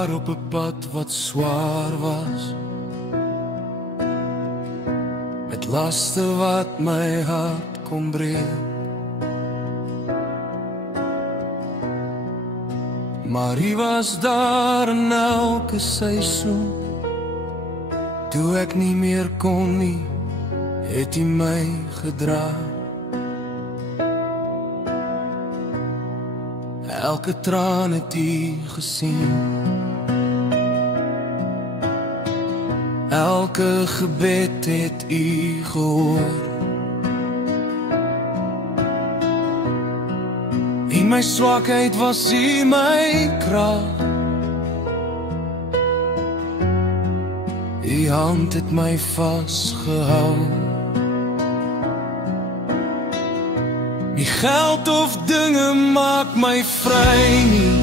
jaar op 'n pad wat swaar was, met laste wat my hart kon breek. Maar hy was daar in elke seisoen. Toe ek nie meer kon nie, het hy my gedra. Elke traan het hy gesien, elke gebed het hy gehoor. In my swakheid was hy my krag. Die hand het my vasgehou. Die geld of dinge maak my vry nie,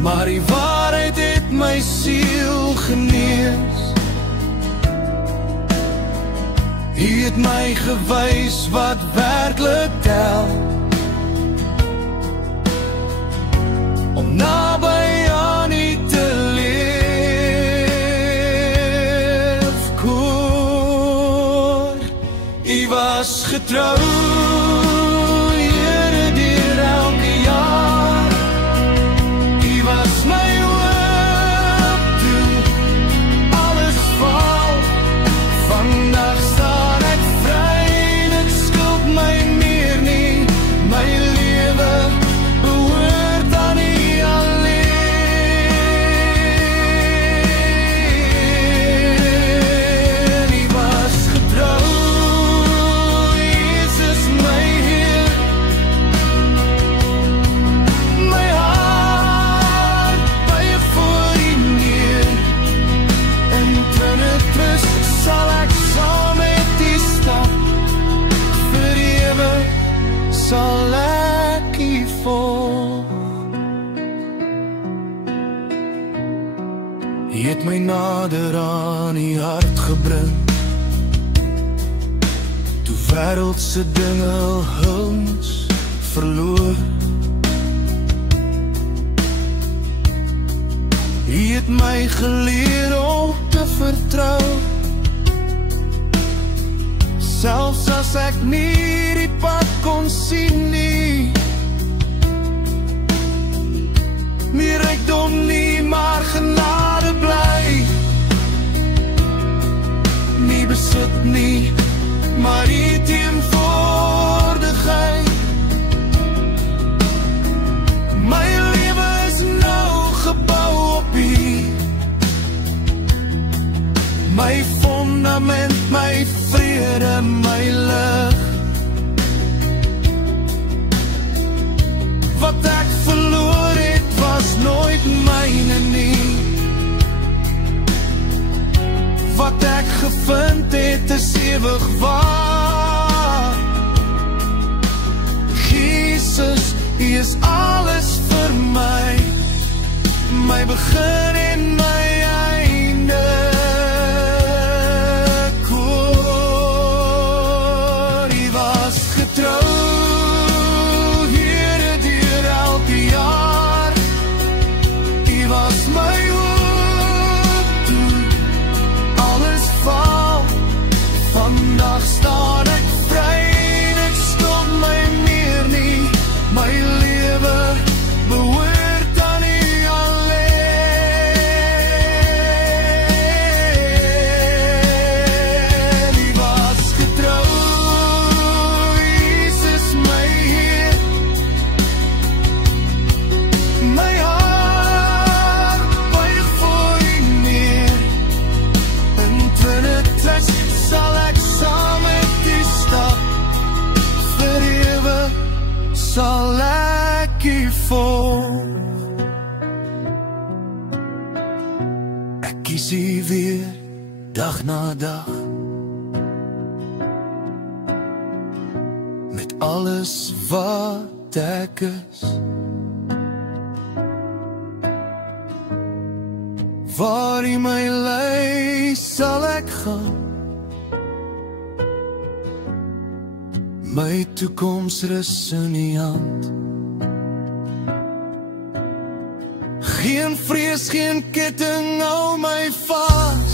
maar die waarheid het my siel genees. Hy het my gewys wat werklik tel, om naby aan U te leef. Koor, U was getrou, Here, deur elke jaar. U was my hoop toe alles val. Vandag staan ek vry en ek skuld my meer nie. My lewe behoort aan U alleen. U was getrou, Jesus my Heer. My hart buig voor U neer. En in het rus sal ek saam met U stap. Vir ewig sal ek U volg. U het my nader aan U hart gebring, toe wêreldse dinge huns verloor. U het my geleer om te vertrou, selfs as ek nie die pad kon sien nie. Nie rykdom nie, maar genade bly. Nie besit nie, maar U teenwoordigheid. My lewe is nou gebou op U, my fondament, my vrede, my lig. Wat ek verloor het, was nooit myne nie. Wat ek gevind het, is ewig waar. Jesus, U is alles vir my, my begin en my einde. Koor, U was getrou, Here, deur elke jaar. U was my hoop toe alles val. Vandag staan ek vry en ek skuld my meer nie. My lewe behoort aan U alleen. U was getrou, Jesus my Heer. My hart buig voor U neer. In twintigtyd sal ek saam met U stap. Vir ewig sal ek U volg. Ek kies U weer dag na dag, met alles wat ek is. Waar U my lei, sal ek gaan. My toekoms rus in U hand. Geen vrees, geen ketting hou my vas.